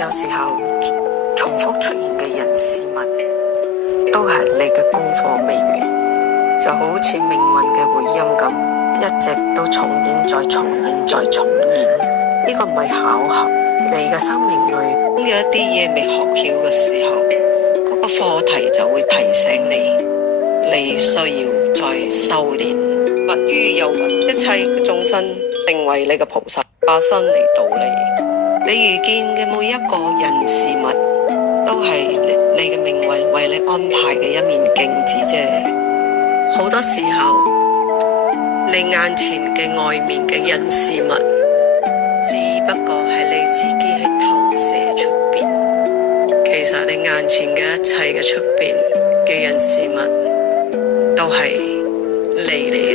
有時候重複出現嘅人事物，都係你嘅功課未完，就好似命運嘅回音咁，一直都重演再重演再重演。呢個唔係巧合，你嘅生命裏有一啲嘢未學曉嘅時候，嗰個課題就會提醒你，你需要再修煉。物於有云，一切嘅眾生定為你嘅菩薩化身嚟度你。你遇見嘅每一個人事物，都係你嘅命運為你安排嘅一面鏡子啫。好多時候，你眼前嘅外面嘅人事物，只不過係你自己喺投射出邊。其實你眼前嘅一切嘅出邊嘅人事物，都係你嚟。